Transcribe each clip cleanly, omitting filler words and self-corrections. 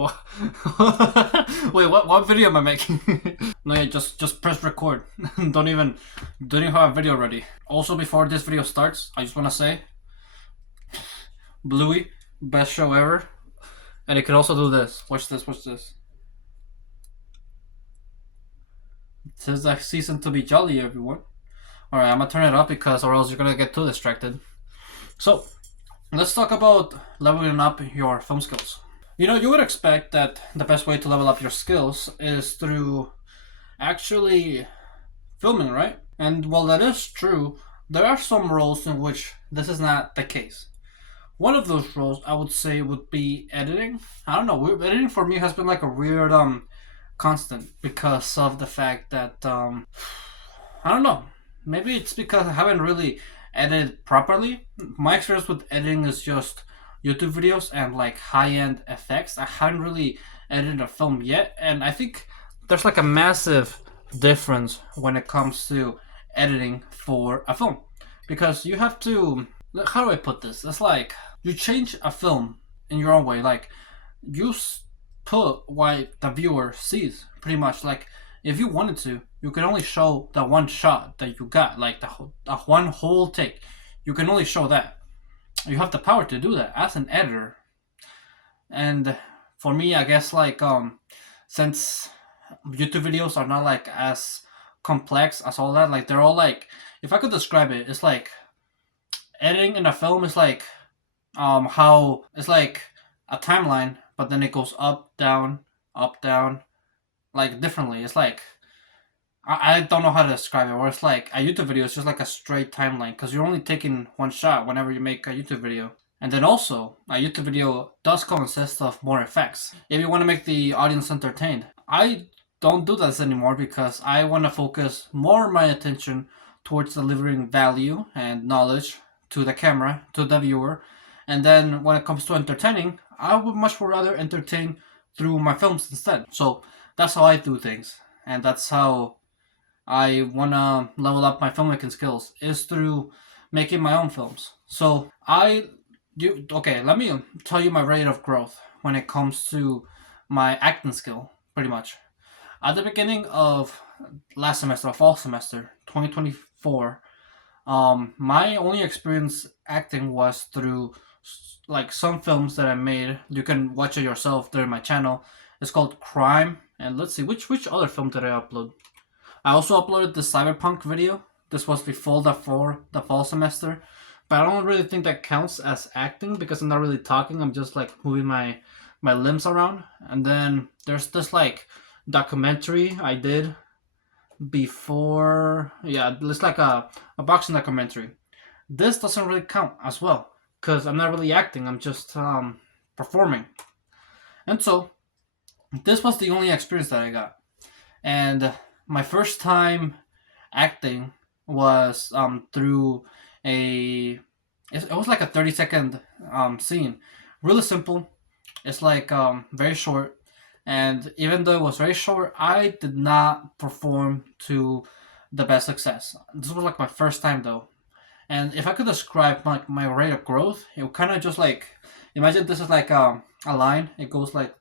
what? Wait, what video am I making? No, yeah, just press record. don't even have a video ready. Also, before this video starts, I just wanna say, Bluey, best show ever. And it can also do this. Watch this, watch this. It says that season to be jolly, everyone. Alright, I'm gonna turn it up because or else you're gonna get too distracted. So, let's talk about leveling up your film skills. You know, you would expect that the best way to level up your skills is through actually filming, right? And while that is true, there are some roles in which this is not the case. One of those roles I would say would be editing. I don't know, editing for me has been like a weird constant because of the fact that I don't know. Maybe it's because I haven't really edited properly. My experience with editing is just YouTube videos and like high-end effects. I haven't really edited a film yet, and I think there's like a massive difference when it comes to editing for a film, because you have to, how do I put this? It's like you change a film in your own way. Like you put what the viewer sees, pretty much. Like if you wanted to, you can only show the one shot that you got, like the one whole take. You can only show that. You have the power to do that as an editor. And for me, I guess like since YouTube videos are not like as complex as all that, like they're all like, if I could describe it, it's like editing in a film is like how it's like a timeline, but then it goes up down, like differently. It's like I don't know how to describe it. Where it's like a YouTube video is just like a straight timeline because you're only taking one shot whenever you make a YouTube video. And then also, a YouTube video does consist of more effects if you want to make the audience entertained. I don't do this anymore because I want to focus more of my attention towards delivering value and knowledge to the camera, to the viewer. And then when it comes to entertaining, I would much more rather entertain through my films instead. So that's how I do things. And that's how I want to level up my filmmaking skills, is through making my own films. So okay, let me tell you my rate of growth when it comes to my acting skill, pretty much. At the beginning of last semester, fall semester, 2024, my only experience acting was through like some films that I made. You can watch it yourself during my channel. It's called Crime, and let's see, which other film did I upload? I also uploaded the Cyberpunk video. This was before the fall semester, but I don't really think that counts as acting because I'm not really talking. I'm just like moving my limbs around. And then there's this like documentary I did before. Yeah, it's like a boxing documentary. This doesn't really count as well because I'm not really acting. I'm just performing. And so this was the only experience that I got. And my first time acting was through it was like a 30-second scene. Really simple. It's like very short. And even though it was very short, I did not perform to the best success. This was like my first time though. And if I could describe my rate of growth, it would kind of just like, imagine this is like a line. It goes like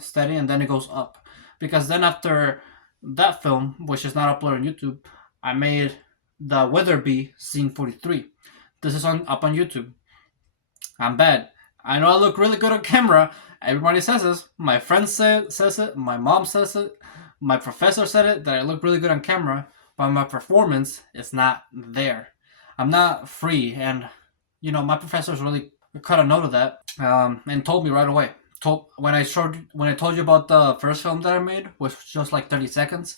steady and then it goes up. Because then after that film, which is not uploaded on YouTube, I made the Weatherby scene 43. This is up on YouTube. I'm bad. I know I look really good on camera. Everybody says this. My friend says it. My mom says it. My professor said it, that I look really good on camera, but my performance is not there. I'm not free, and you know my professors really cut a note of that and told me right away. When I told you about the first film that I made, which was just like 30 seconds,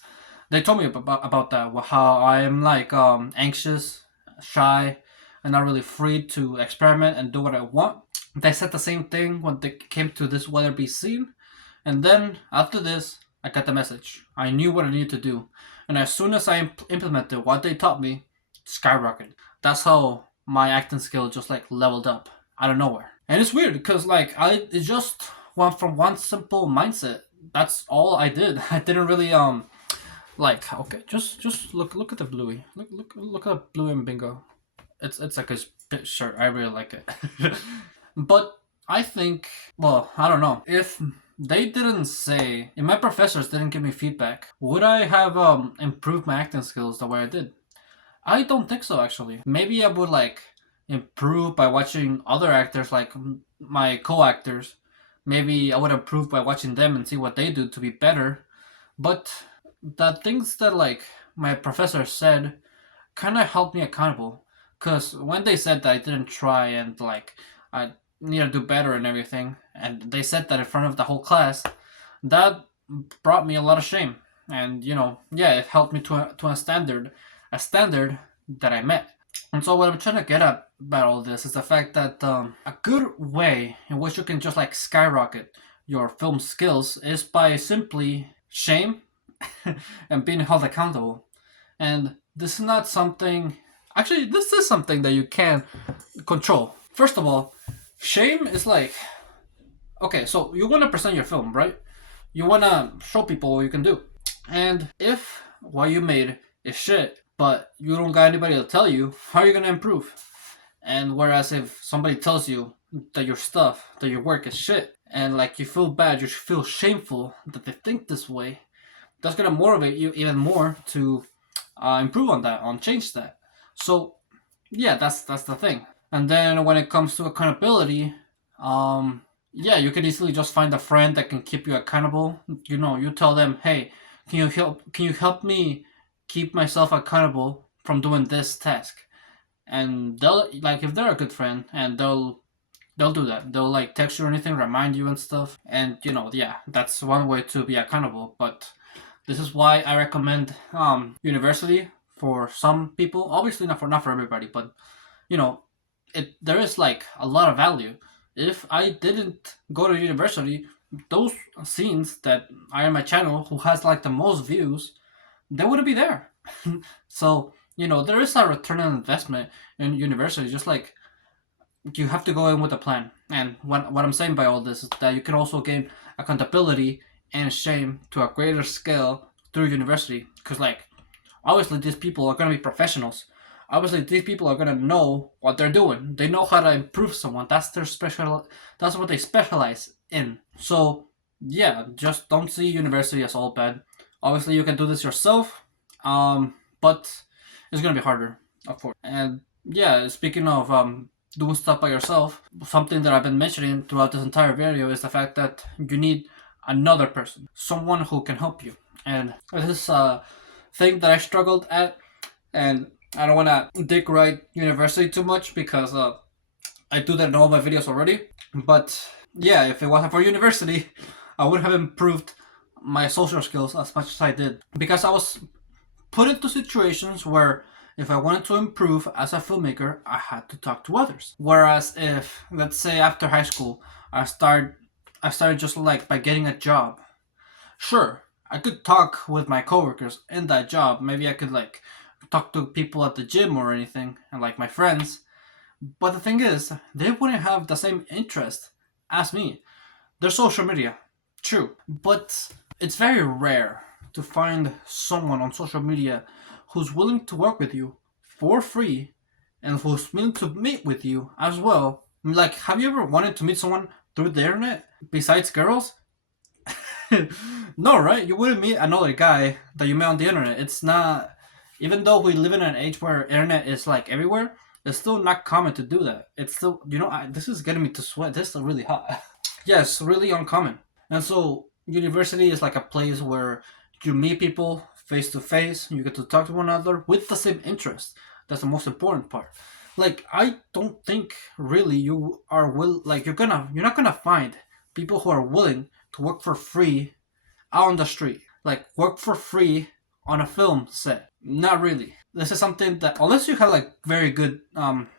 they told me about that, how I'm like anxious, shy, and not really free to experiment and do what I want. They said the same thing when they came to this Weatherby scene, and then after this, I got the message. I knew what I needed to do, and as soon as I implemented what they taught me, skyrocketed. That's how my acting skill just like leveled up out of nowhere. And it's weird because like it just went from one simple mindset. That's all I did. I didn't really like, okay, just look at the Bluey. Look at Bluey and Bingo. It's like a shirt. I really like it. But I think, well, I don't know if they didn't say, and my professors didn't give me feedback. Would I have improved my acting skills the way I did? I don't think so, actually. Maybe I would like improve by watching other actors, like my co-actors. Maybe I would improve by watching them and see what they do to be better. But the things that like my professor said kind of helped me accountable. Cause when they said that I didn't try and like I need to do better and everything, and they said that in front of the whole class, that brought me a lot of shame. And yeah, it helped me a standard that I met. And so what I'm trying to get at about all this is the fact that a good way in which you can just like skyrocket your film skills is by simply shame and being held accountable. And this is not something. Actually, this is something that you can control. First of all, shame is like, okay, so you want to present your film, right? You want to show people what you can do. And if what you made is shit, but you don't got anybody to tell you, how are you going to improve? And whereas if somebody tells you that your stuff, that your work is shit, and like you feel bad, you feel shameful that they think this way, that's going to motivate you even more to improve on that, on change that. So yeah, that's the thing. And then when it comes to accountability, yeah, you can easily just find a friend that can keep you accountable. You tell them, hey, can you help me keep myself accountable from doing this task? And they'll like if they're a good friend, and they'll do that. They'll like text you or anything, remind you and stuff. And yeah, that's one way to be accountable. But this is why I recommend university for some people. Obviously not for everybody, but you know, there is like a lot of value. If I didn't go to university, those scenes that are in my channel who has like the most views, they wouldn't be there. So there is a return on investment in university. Just like you have to go in with a plan. And what I'm saying by all this is that you can also gain accountability and shame to a greater scale through university. Because like obviously these people are gonna be professionals. Obviously these people are gonna know what they're doing. They know how to improve someone. That's their special. That's what they specialize in. So yeah, just don't see university as all bad. Obviously you can do this yourself, but it's gonna be harder, of course. And yeah, speaking of doing stuff by yourself, something that I've been mentioning throughout this entire video is the fact that you need another person, someone who can help you. And this is a thing that I struggled at, and I don't want to dig right university too much because I do that in all my videos already. But yeah, if it wasn't for university, I would have improved my social skills as much as I did, because I was put into situations where if I wanted to improve as a filmmaker, I had to talk to others. Whereas if, let's say, after high school, I started just like by getting a job. Sure, I could talk with my coworkers in that job. Maybe I could like talk to people at the gym or anything, and like my friends. But the thing is, they wouldn't have the same interest as me. There's social media, true, but it's very rare to find someone on social media who's willing to work with you for free and who's willing to meet with you as well. Like, have you ever wanted to meet someone through the internet besides girls? No, right? You wouldn't meet another guy that you met on the internet. It's not, even though we live in an age where internet is like everywhere, it's still not common to do that. It's still, this is getting me to sweat. This is really hot. Yes, really uncommon. And so university is like a place where you meet people face to face. You get to talk to one another with the same interest. That's the most important part. Like, I don't think really you're not gonna find people who are willing to work for free out on the street. Like, work for free on a film set. Not really. This is something that, unless you have like very good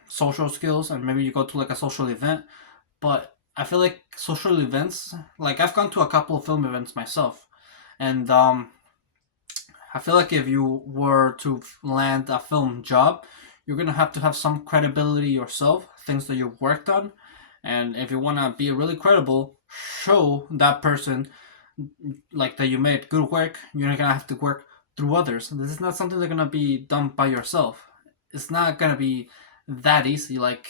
social skills and maybe you go to like a social event, but I feel like social events, like I've gone to a couple of film events myself, and I feel like if you were to land a film job, you're gonna have to have some credibility yourself, things that you've worked on, and if you wanna be really credible, show that person like that you made good work. You're not gonna have to work through others. This is not something that's gonna be done by yourself. It's not gonna be that easy. Like,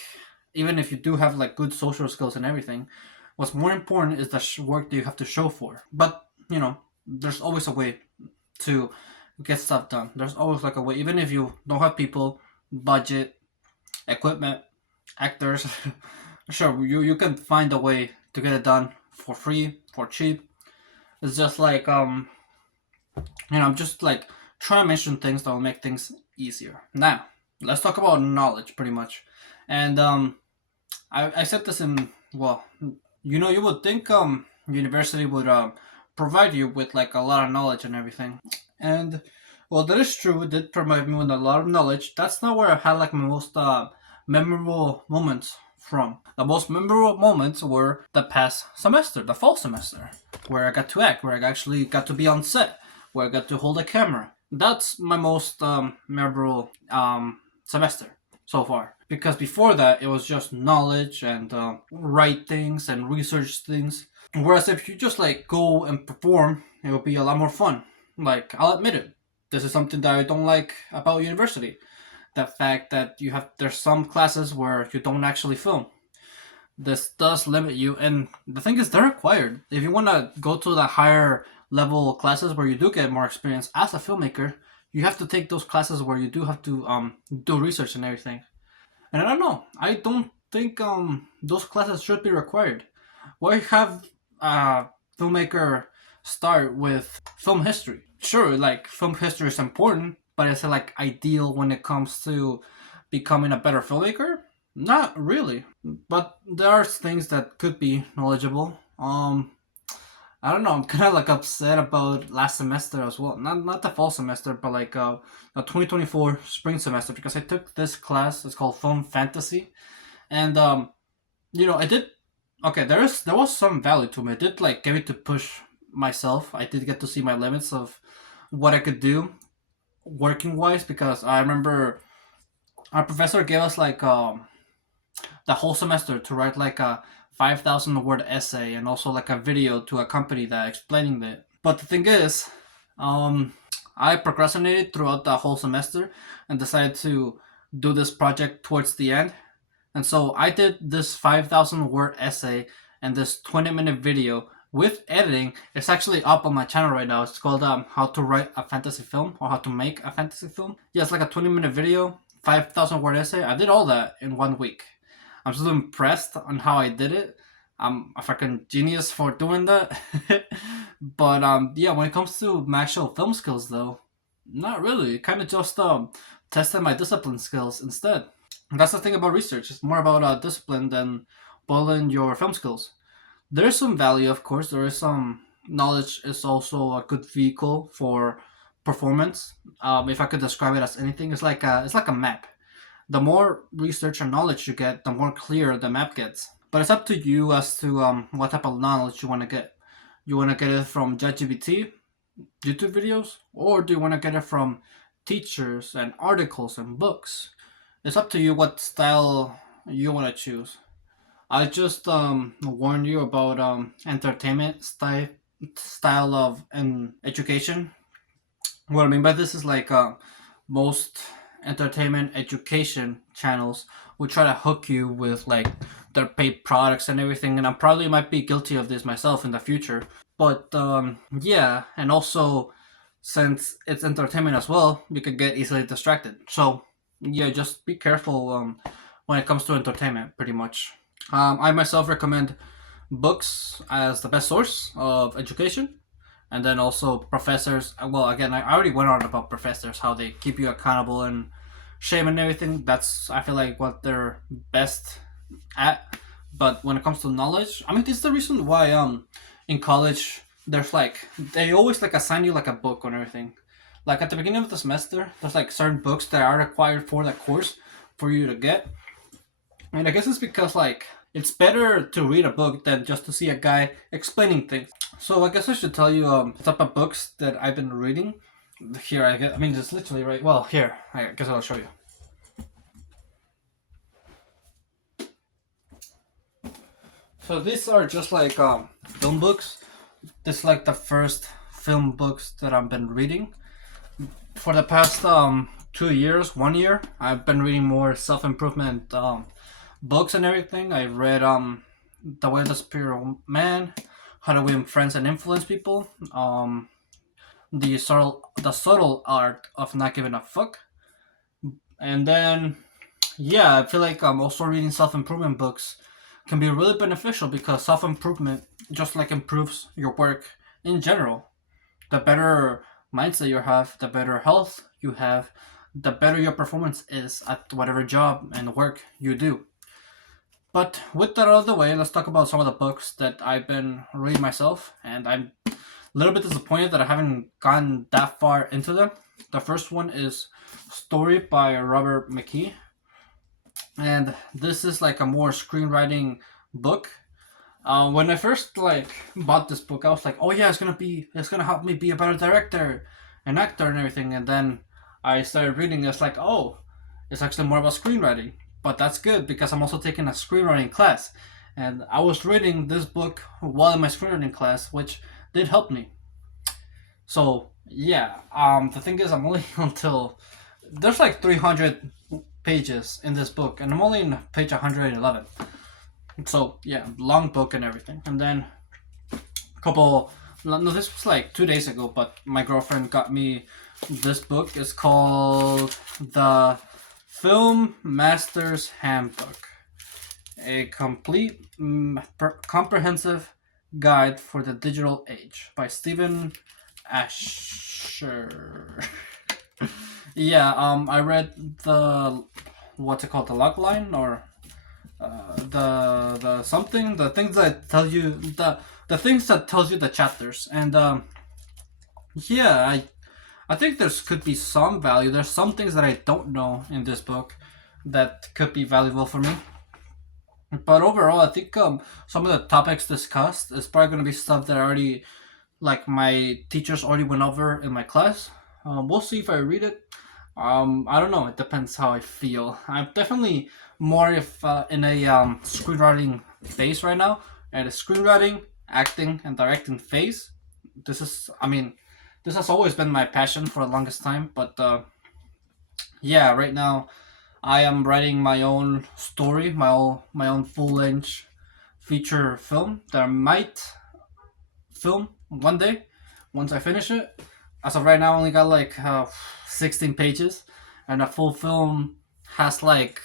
even if you do have like good social skills and everything, What's more important is the work that you have to show for. But there's always a way to get stuff done. There's always like a way, even if you don't have people, budget, equipment, actors. Sure, you can find a way to get it done for free, for cheap. It's just like I'm just like trying to mention things that will make things easier. Now, let's talk about knowledge, pretty much. And I said this in, well, you would think university would provide you with like a lot of knowledge and everything. And well, that is true. It did provide me with a lot of knowledge. That's not where I've had like my most memorable moments from. The most memorable moments were the past semester, the fall semester, where I got to act, where I actually got to be on set, where I got to hold a camera. That's my most memorable semester so far. Because before that, it was just knowledge and write things and research things. Whereas if you just like go and perform, it will be a lot more fun. Like, I'll admit it. This is something that I don't like about university. The fact that there's some classes where you don't actually film. This does limit you, and the thing is, they're required. If you want to go to the higher level classes where you do get more experience as a filmmaker, you have to take those classes where you do have to do research and everything. And I don't know. I don't think those classes should be required. Why have a filmmaker start with film history? Sure, like film history is important, but is it like ideal when it comes to becoming a better filmmaker? Not really. But there are things that could be knowledgeable. I don't know. I'm kind of like upset about last semester as well. Not the fall semester, but like the 2024 spring semester, because I took this class. It's called Film Fantasy, and I did. Okay, there was some value to me. I did like get me to push myself. I did get to see my limits of what I could do working wise, because I remember our professor gave us like the whole semester to write like a 5,000 word essay and also like a video to accompany that explaining it. But the thing is, I procrastinated throughout the whole semester and decided to do this project towards the end. And so I did this 5,000 word essay and this 20-minute video with editing. It's actually up on my channel right now. It's called How to Write a Fantasy Film, or How to Make a Fantasy Film. Yeah, it's like a 20-minute video, 5,000 word essay. I did all that in 1 week. I'm still impressed on how I did it. I'm a freaking genius for doing that. But yeah, when it comes to my actual film skills though, not really. Kind of just tested my discipline skills instead. And that's the thing about research. It's more about discipline than boiling your film skills. There is some value, of course. There is some knowledge. Is also a good vehicle for performance. If I could describe it as anything, it's like a map. The more research and knowledge you get, the more clear the map gets. But it's up to you as to what type of knowledge you want to get. You want to get it from ChatGPT, YouTube videos, or do you want to get it from teachers and articles and books? It's up to you what style you want to choose. I just warn you about entertainment style of education. What I mean by this is like most entertainment education channels will try to hook you with like their paid products and everything, and I probably might be guilty of this myself in the future. But yeah, and also since it's entertainment as well, you could get easily distracted. So yeah, just be careful when it comes to entertainment, pretty much. I myself recommend books as the best source of education, and then also professors. Well, again, I already went on about professors, how they keep you accountable and shame and everything. That's, I feel like, what they're best at. But when it comes to knowledge, I mean, this is the reason why in college there's like, they always like assign you like a book on everything. Like at the beginning of the semester, there's like certain books that are required for that course for you to get. And I guess it's because like it's better to read a book than just to see a guy explaining things. So I guess I should tell you the type of books that I've been reading. Here, I mean, it's literally right. Well, here, I guess I'll show you. So these are just like film books. This is like the first film books that I've been reading. For the past 2 years, 1 year, I've been reading more self-improvement books and everything. I've read The Way of the Superior Man, How to Win Friends and Influence People, the subtle art of not giving a fuck, and then yeah, I feel like also reading self improvement books can be really beneficial because self improvement just like improves your work in general. The better mindset you have, the better health you have, the better your performance is at whatever job and work you do. But with that out of the way, let's talk about some of the books that I've been reading myself, and I'm a little bit disappointed that I haven't gone that far into them. The first one is Story by Robert McKee, and this is like a more screenwriting book. When I first like bought this book, I was like, "Oh yeah, it's gonna help me be a better director, and actor, and everything." And then I started reading. It's like, oh, it's actually more about screenwriting. But that's good because I'm also taking a screenwriting class, and I was reading this book while in my screenwriting class, which did help me. So yeah, the thing is, I'm only until there's like 300 pages in this book, and I'm only in page 111. So yeah, long book and everything. And then a couple, no, this was like 2 days ago, but my girlfriend got me this book. It's called The Film Master's Handbook, a complete, comprehensive guide for the digital age by Stephen Asher. Yeah, I read the what's it called, the log line, or the something, the things that tell you the things that tells you the chapters, and yeah, I think there's could be some value. There's some things that I don't know in this book that could be valuable for me. But overall, I think some of the topics discussed is probably going to be stuff that I already like my teachers already went over in my class. We'll see if I read it. I don't know. It depends how I feel. I'm definitely more if in a screenwriting phase right now. At a screenwriting, acting, and directing phase. This is, I mean, this has always been my passion for the longest time. But yeah, right now I am writing my own story, my own full length feature film that I might film one day once I finish it. As of right now, I only got like 16 pages, and a full film has like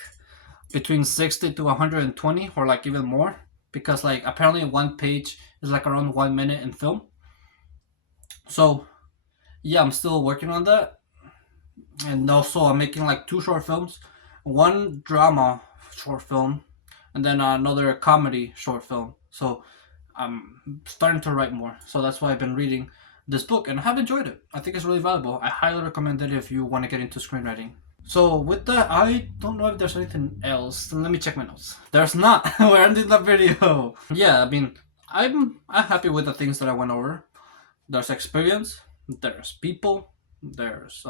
between 60 to 120, or like even more, because like apparently one page is like around 1 minute in film. So yeah, I'm still working on that, and also I'm making like two short films, one drama short film, and then another comedy short film. So I'm starting to write more. So that's why I've been reading this book, and I have enjoyed it. I think it's really valuable. I highly recommend it if you want to get into screenwriting. So with that, I don't know if there's anything else. Let me check my notes. There's not. We're ending the video. Yeah, I mean, I'm happy with the things that I went over. There's experience. There's people. There's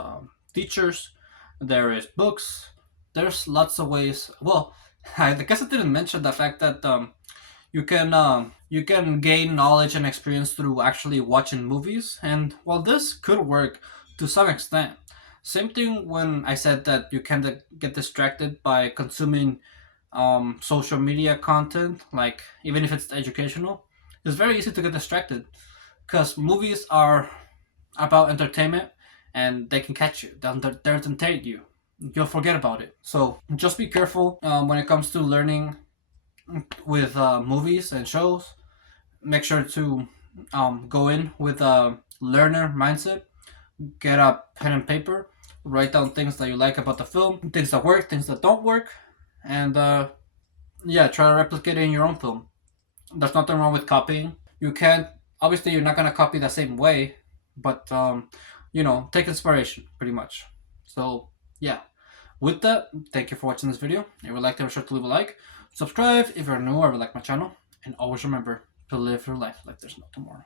teachers. There is books. There's lots of ways. Well, I guess I didn't mention the fact that you can gain knowledge and experience through actually watching movies. And while this could work to some extent, same thing when I said that you can get distracted by consuming social media content, like even if it's educational, it's very easy to get distracted because movies are about entertainment, and they can catch you. They'll entertain you. You'll forget about it. So just be careful when it comes to learning with movies and shows. Make sure to go in with a learner mindset. Get a pen and paper. Write down things that you like about the film, things that work, things that don't work, and yeah, try to replicate it in your own film. There's nothing wrong with copying. You can't. Obviously, you're not gonna copy the same way, but take inspiration pretty much. So yeah. With that, thank you for watching this video. If you would like to, be sure to leave a like, subscribe if you're new or would like my channel, and always remember to live your life like there's no tomorrow.